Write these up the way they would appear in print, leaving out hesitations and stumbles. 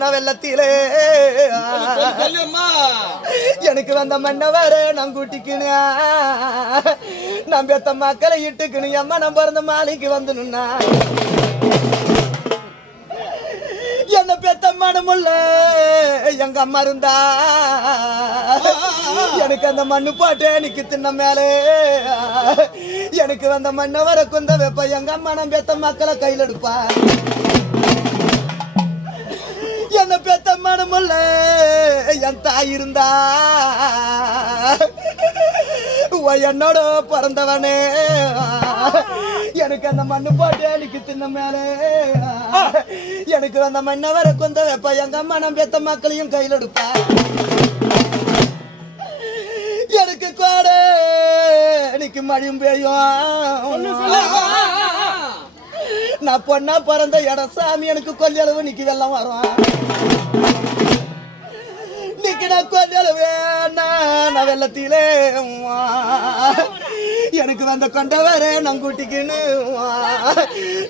நான் வெள்ளத்திலே எனக்கு வந்த மன்னவர நான் கூட்டிக்கணும் நான் பெத்த மக்களை இட்டுக்கணும் அம்மா நான் பிறந்த மாலைக்கு வந்துணும்னா என்ன பெத்த மனமுள்ள எங்க அம்மா இருந்தா எனக்கு அந்த மண்ணு போட்டு எனக்கு தின்ன மேலே எனக்கு வந்த மண்ணை வர குந்த வைப்ப எங்க அம்மா நான் பெத்த மக்களை கையில் எடுப்பா என்ன பெத்த மனமுள்ள என் தாய் இருந்தா என்னோட பிறந்தவனே எனக்கு அந்த மண்ணு போட்டு எனக்கு தின்ன மேலே எனக்கு வந்த மண்ணை வர கொந்த வைப்ப எங்க அம்மா நான் பெத்த மக்களையும் கையில் எடுப்பா எனக்கு கோடை எனக்கு மழையும் பெய்யும் நான் பொண்ணா பிறந்த இடம் சாமி எனக்கு கொஞ்ச அளவு நிக்கி வெள்ளம் வரும் நான் கொஞ்சளவு நான் வெள்ளத்திலே எனக்கு வந்த கொண்டவர நான் கூட்டிக்கின்னு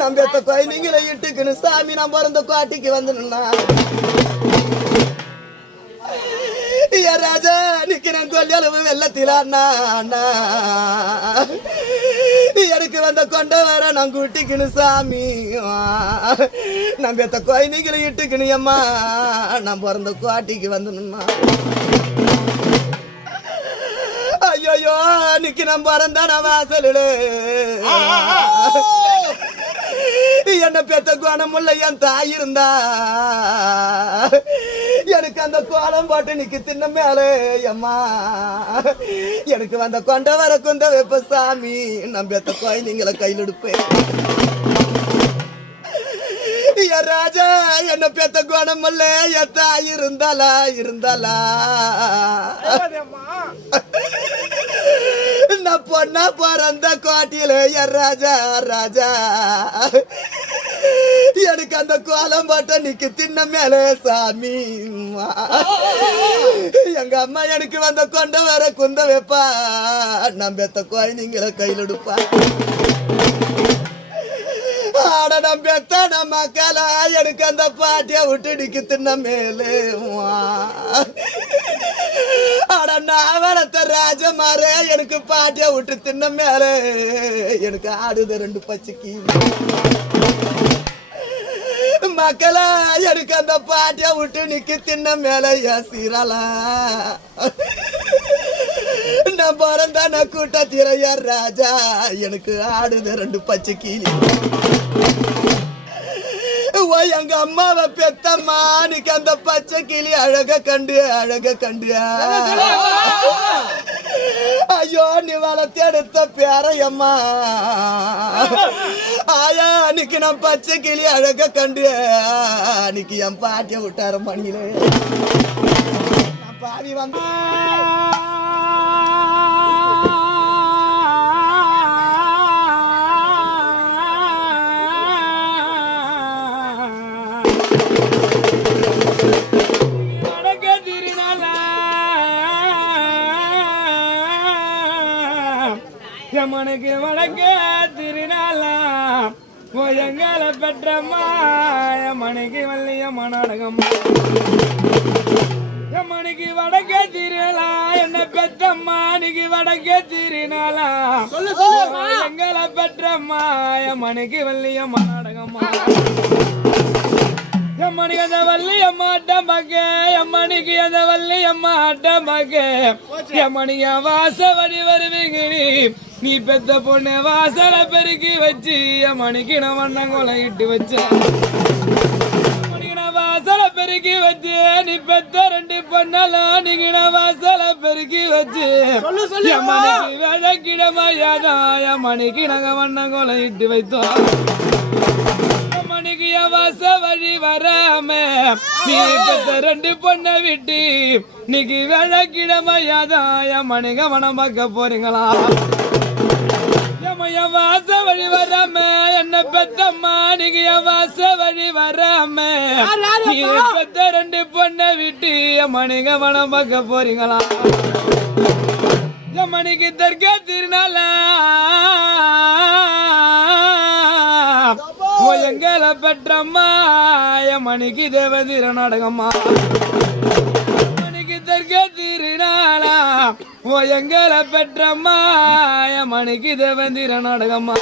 நான் பெத்த குழந்தைங்களை இட்டுக்குன்னு சாமி நான் பிறந்த காட்டிக்கு வந்துனா ராஜா நிக்கிறேன் கொஞ்சளவு வெள்ளத்தில எனக்கு வந்த கொண்டவர நான் கூட்டிக்கின்னு சாமி நான் பெத்த குழந்தைகளை இட்டுக்குன்னு அம்மா நான் பிறந்த காட்டிக்கு வந்துனா ஐயோ நிக்கு நான் பிறந்தான வாசலில் என்ன பெத்த கோணமுள்ள என் தாய் இருந்தா எனக்கு அந்த கோலம் போட்டு நிக்கு தின்ன மேலே அம்மா எனக்கு வந்த கொண்ட வர கொண்ட வெப்ப சாமி நான் பெத்த குழந்தைங்களை கையில் எடுப்பேன் ராஜா என்ன பெத்த கோணமுள்ள என் தாய் இருந்தாலா நான் பொண்ணா பிறந்த காட்டில ராஜா எனக்கு அந்த கோலம் போட்ட நிக்கு தின்ன மேலே சாமி எங்க அம்மா எனக்கு வந்த கொண்ட வர குந்த வைப்பா நான் பெத்த குழந்தைங்களை கையில் எடுப்பா ஆட நான் பெத்த நம்ம மக்களா எனக்கு அந்த பாட்டிய விட்டு நிக்கு தின்ன மேலே ஆட நான் வளர்த்த ராஜமார எனக்கு பாட்டிய விட்டு தின்ன மேலே எனக்கு ஆடுது 2 பச்சைக்கு மக்களா எனக்கு அந்த பாட்டிய விட்டு நிக்கு தின்ன மேலே சீரலா நான் பிறந்த நான் கூட்டத்திரையா ராஜா எனக்கு ஆடுது 2 பச்சை கிளி எங்க அம்மாவை பெத்தம்மா நீக்கு அந்த பச்சை கிளி அழக கண்டு ஐயோ நீ வளர்த்து எடுத்த பேரையம்மா ஆயா அன்னைக்கு நான் பச்சை கிளி அழக கண்டு அன்னைக்கு என் பாட்டிய விட்டார மணியில பாவி வந்து மனுக்கு வணக்க திருநாளாம் எங்களை பெற்றம்மா மணிக்கு வள்ளிய மனாடகம்மா மணிக்கு வடக்க திருநாளா என்ன பெற்றம்மா நீக்கு வடக்க திருநாளா எங்களை பெற்றம்மா மணிக்கு வள்ளிய மனாடகம்மா எம்மணிக்கு அந்த வள்ளி அம்மா அட்டம்பாக்க எம்மணிக்கு அந்த வள்ளி அம்மா அட்டம்பாக்க எம்மணிக்கு வாச வழி வருவீங்க நீ பெத்த பொண்ணு வாசல பெருக்கி வச்சு எம்மணிக்கு நான் வண்ணங்கோலை இட்டு வச்சேன் வாசல பெருக்கி வச்சு நீ பெத்த 2 பொண்ணெல்லாம் நீங்க நான் வாசல பெருக்கி வச்சு எம்மணிக்கு வேலைக்கிடமையாதா எம்மணிக்கு நாங்க வண்ணங்கோலை இட்டு வைத்தோம் மணிக்கு வாச வழி வராம நீ பெத்த 2 பொண்ணை விட்டு நீக்கு வேலைக்கிடமையாதான் மணிக மனம் பார்க்க போறீங்களா வாச வழி வராம என்ன பெத்தம்மா நீங்க வாச வழி வராம நீ பெத்த 2 பொண்ணை விட்டு மணிக மனம் பார்க்க போறீங்களா மணிக்கு தர்கா திருநாளா எங்களை பெற்றம்மா என் மணிக்கு தேவதீர நாடகம்மா மணிக்கு தெற்க திருநாளா ஓ எங்களை பெற்றம்மா என் மணிக்கு தேவதீர நாடகம்மா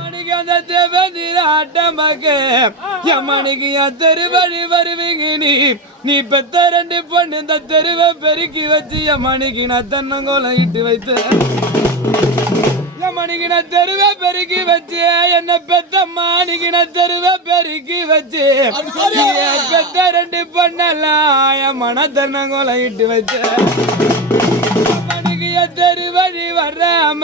மணிக்கு அந்த தேவதீர ஆட்டம் பார்க்க என் மணிக்கு என் தெருவழி வருவீங்க நீ பெத்த 2 பொண்ணு இந்த தெருவை பெருக்கி வச்சு என் மணிக்கு நான் தென்னங்கோலம் இட்டு வைத்தேன் மணிக்கு நான் தெருவை பெருக்கி வச்சு என்ன பெத்த மாணிக்கு நான் தெருவை பெருக்கி வச்சு பெத்த 2 பொண்ணெல்லாம் என் மன தென்னங்கோலம் இட்டு வச்சு மணிக்கு என் தெருவழி வர்றாம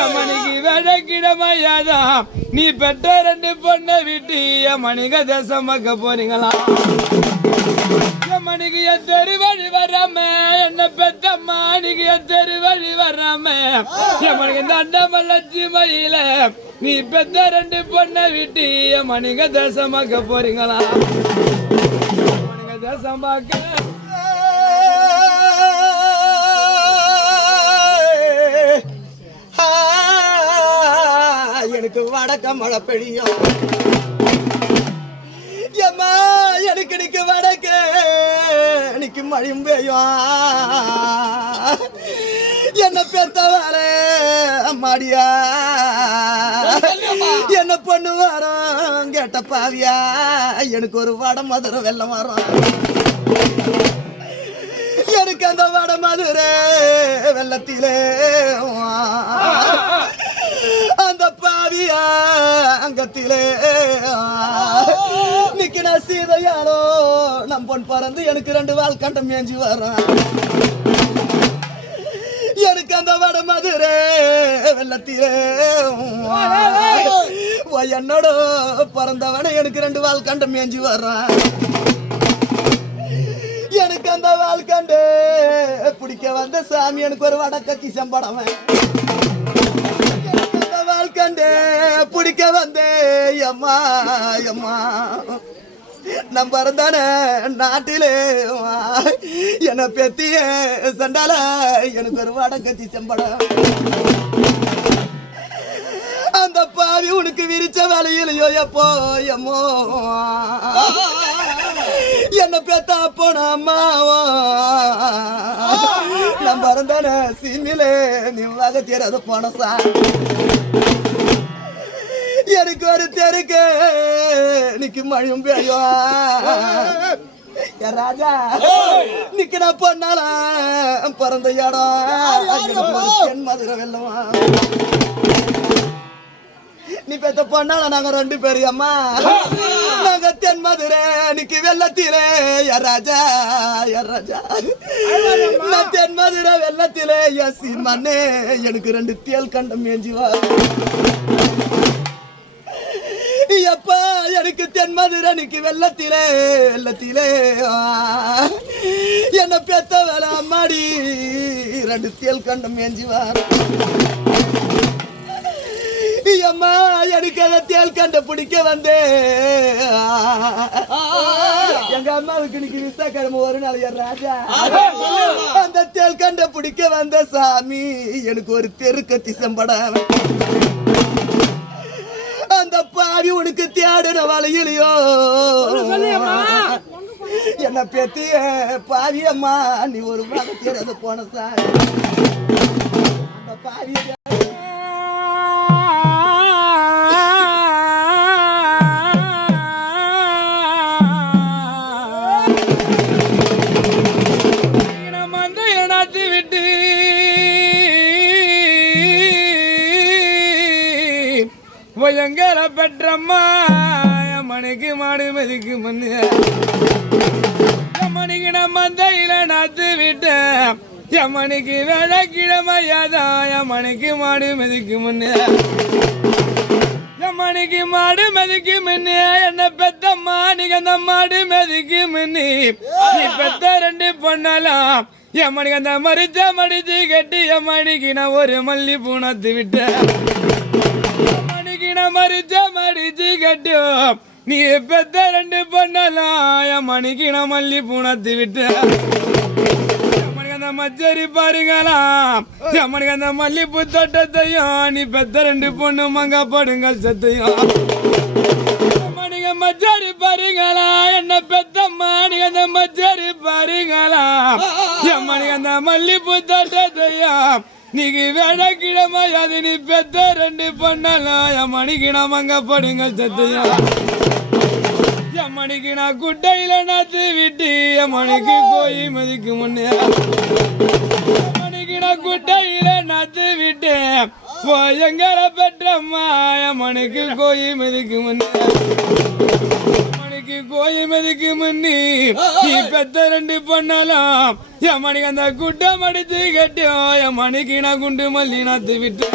என் மணிக்கு விடக்கிடமையாதான் நீ பெற்ற 2 பொண்ணை விட்டு என் மணிக தேசம் பார்க்க போறீங்களா மணிக்கு என் தெருவழி வராம என்ன பெத்த மாணிக்கு என் தெருவழி வராம என் மணிக்கு நண்டம லட்சுமையில நீ பெத்த 2 பொண்ணை விட்டு என் மணிக தேசம் பார்க்க போறீங்களா மணிக தேசம் பார்க்க எனக்கு வடக்க மழை பெய்யும் எம்மா எனக்கு நிக்க வடக்க எனக்கு மழையும் பெய்யும் என்ன பெத்தவாரே அம்மாடியா என்ன பொண்ணு வரோம் கேட்ட பாவியா எனக்கு ஒரு வட மதுரை வெள்ளம் வரும் எனக்கு அந்த வட மதுரை வெள்ளத்திலே அந்த பாவியா அங்கத்திலே நிக்கின சீதையாலோ நம் பொன் பறந்து எனக்கு 2 வால் கண்டம் மேஞ்சி வரும் எனக்கு அந்த வட மதுரை வெள்ளத்திலே என்னோட பிறந்தவன எனக்கு 2 வால் கண்டம் மேஞ்சி வர்றான் எனக்கு அந்த வால் கண்டு பிடிக்க வந்த சாமி எனக்கு ஒரு வட கத்தி செம்படவன் கண்டே பிடிக்க வந்தே அம்மா அம்மா நம்ம இருந்தான நாட்டிலே என்ன பெத்திய சண்டால எனக்கு ஒரு வட கத்தி செம்படம் அந்த பாவி உனக்கு விரிச்ச வேலையிலையோ எப்போ எம்மோ என்ன பெத்தா போன அம்மாவோ நம்ம இருந்தான சிமிலே நீ வகை தெரியாது போன சா எனக்கு ஒரு தெருக்கு நிக்கு மழையும் பெய்யும் ராஜா நிக்கிற பொண்ணாலாம் பிறந்த இடம் மதுரை வெள்ளமா நீ பெத்த பொண்ணால நாங்க 2 பேரு அம்மா நாங்க தென் மதுரை நிக்கு வெள்ளத்திலே ராஜா ராஜா நான் தென் மதுரை வெள்ளத்திலே எசி மண்ணே எனக்கு 2 தேல் கண்டம் மேஞ்சுவா எப்பா எனக்கு தென் மதுரை நிக்கு வெள்ளத்திலே வெள்ளத்திலே என்ன பெத்த வேலை அம்மாடி 2 தேல் கண்டம் மேஞ்சுவா அம்மா எனக்கு அதை தேல் கண்ட பிடிக்க வந்தே எங்க அம்மாவுக்கு இன்னைக்கு விசாக்கிழமை ஒரு நாள் ராஜா அந்த தேல் கண்ட பிடிக்க வந்த சாமி எனக்கு ஒரு தெரு கத்தி செம்பட அந்த பாவி உனக்கு தேடுன வலையிலையோ என்ன பேத்திய பாவி அம்மா நீ ஒரு வகை தெரியாத போன சாமி அந்த பாவி எங்களை பெற்றம்மா மணிக்கு மாடு மதிக்கு முன்னு மணிக்கு நான் மந்தையில நாத்து விட்டேன் என் மணிக்கு வேலைக்கிழமையாதான் என் மணிக்கு மாடு மதிக்கு முன்னு என் மணிக்கு மாடு மதிக்கு முன்னு என்ன பெத்தம்மா நீங்க அந்த மாடு மதிக்கு முன்னி நீ பெத்த 2 பொண்ணலாம் என் மணிக்கு அந்த மடிச்சு கட்டி என் மணிக்கு நான் ஒரு மல்லி பூணத்து விட்டேன் மடிச்சு கட்டும் நீ பெத்த 2 பொண்ணலாம் என் மணிக்கு நான் மல்லி பூணத்து விட்டு மச்சரி பாருங்களாம் எம்மனுக்கு அந்த மல்லிப்பூ தோட்டத்தையும் நீ பெத்த 2 பொண்ணு மங்கா படுங்க சத்தையும் நீங்க மச்சரி பாருங்களா என்ன பெத்தம்மா நீங்க அந்த மச்சரி பாருங்களா எம்மனுக்கு அந்த மல்லிப்பூ தோட்டத்தையும் நீங்க வேட கிழமை அது நீ பெத்த 2 பொண்ணலாம் எம்மனுக்கு நான் மங்கா படுங்க சத்தையும் எம்மனுக்கு நான் குட்டையில நாத்து விட்டு எம்மனுக்கு கோயி மதிக்கு முன்னே எம்மனுக்கு நான் குட்டையில நாத்து விட்டு எங்கர பெற்றம்மா எம்மனுக்கு கோயி மதிக்கு முன்னே எம்மனுக்கு கோயி மதிக்கு முன்னி நீ பெத்த 2 பொண்ணலாம் எம்மனுக்கு அந்த குட்டம் அடித்து கட்டியும் எம்மனுக்கு நான் குண்டு மல்லி நாத்து விட்டு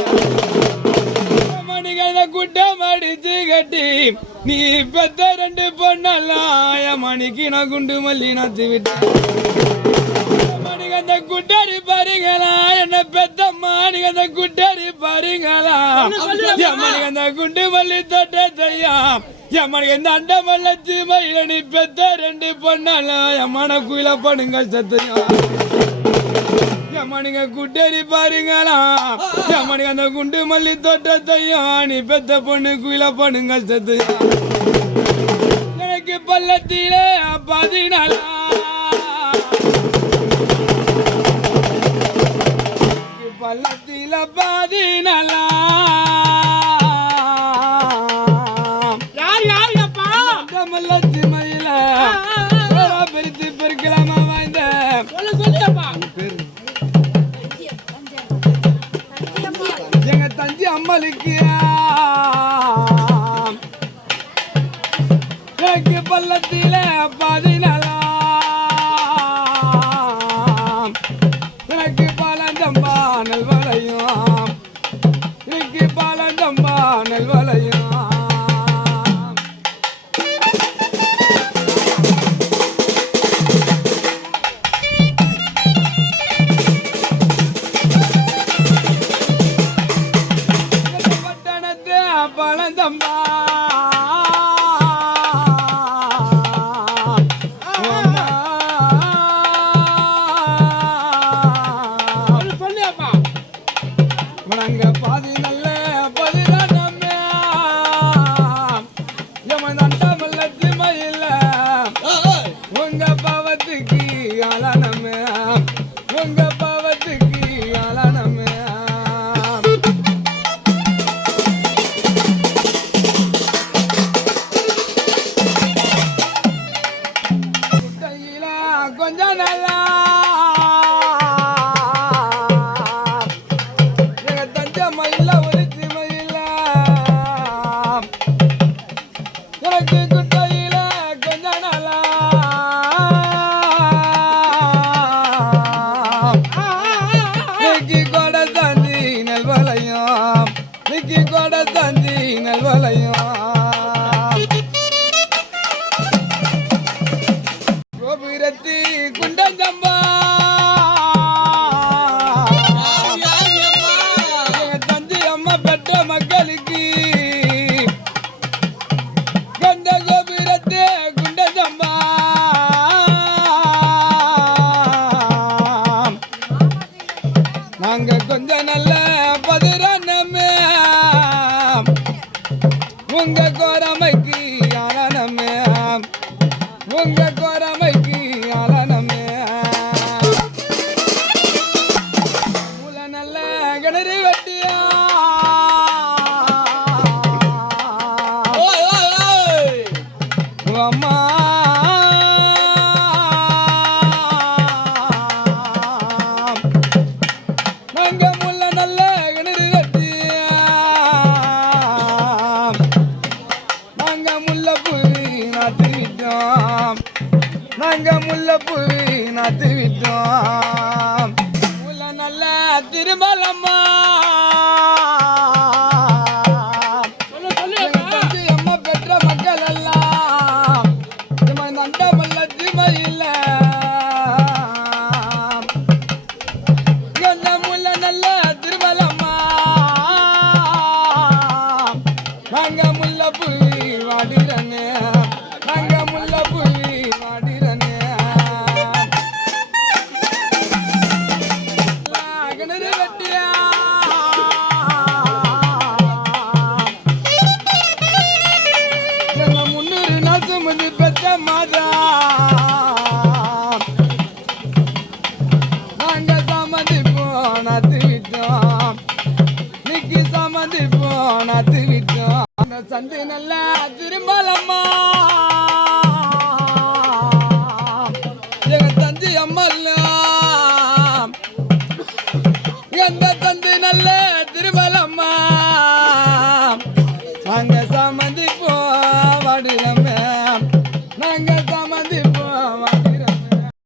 குட்டம் அடிச்சு கட்டி நீ பெத்த 2 பொண்ணலாம் மணிக்கு நான் குண்டு மல்லி நாத்து விட்டேன் அந்த குட்டரி பாருங்களா என்ன பெத்தம்மா நீங்க அந்த குட்டரி பாருங்களா எம்மனுக்கு அந்த குண்டு மல்லி தோட்டத்தையா எம்மனுக்கு இந்த அண்ட மல்லச்சி மயில நீ பெத்த 2 பொண்ணலாம் எம்மன குயில பண்ணுங்க சத்தையும் எம்மனுங்க குட்டரி பாருங்களா எம்மனுக்கு அந்த குண்டு மல்லி தோட்டத்தையும் நீ பெத்த பொண்ணு குயில பண்ணுங்க சத்தையும் எனக்கு பள்ளத்திலே 14 பள்ளத்தில 14 யார் அப்பா அந்த மல்லச்சி மயில பெருத்து பெருக்கலாமா வாய்ந்த சொல்லியப்பா எங்க தஞ்சி அம்மலுக்கு எனக்கு பள்ளத்தில 14 எனக்கு பாலந்தம்பா நல்வளையும் எனக்கு பாலந்தம்பா நல்வளையும் பழந்தம்பா சொல்லியப்பா மனங்க பாதி நல்ல பதிரானமே எமன் அண்டமல்ல திமையில்ல உங்க பாவத்துக்கு ஆளானமே உங்க பாவத்துக்கு ஆளானமே கொஞ்சம் நல்லா எங்க தஞ்சை மயில ஒரு திமையில எனக்கு குட்டையில கொஞ்சம் நல்லா நிக்கி கொடை தந்தி நல்வளையும் நிக்கி கொடை தந்தி நல்வளையும் கோபுரத்தி குண்டஞ்சம்பா தந்தி அம்மா பெற்ற மக்களுக்கு கந்த கோபுரத்தி குண்டஞ்சம்பா நாங்க கொஞ்சம் நல்ல பதிரானமே உங்க கோரமைக்கு ஆனமே உங்க கோரமைக்கு ஆலனமே உல நல்ல கிணறு வெட்டியா அம்மா நாங்க முல்ல நல்ல கிணறு வெட்டியா நாங்க முல்ல புவி நாட்டு விட்டோம் நாங்க முல்லைப்பூ நாத்து விட்டோம் முல்ல நல்ல திருமலம்மா அம்மா பெற்ற மக்கள் எல்லாம் நண்ட மல்ல திமையில்ல முல்ல நல்ல திருமலம்மா நாங்க முல்லைப்பூ வாடிறனே நாங்க முல்லைப்பூ வாடிறனே மாதம் நாங்க சம்மதிப்போம் நத்து விட்டோம் நிக்கி சம்மதிப்போம் நத்து விட்டோம் அந்த சந்தை நல்லா திரும்பலம்மா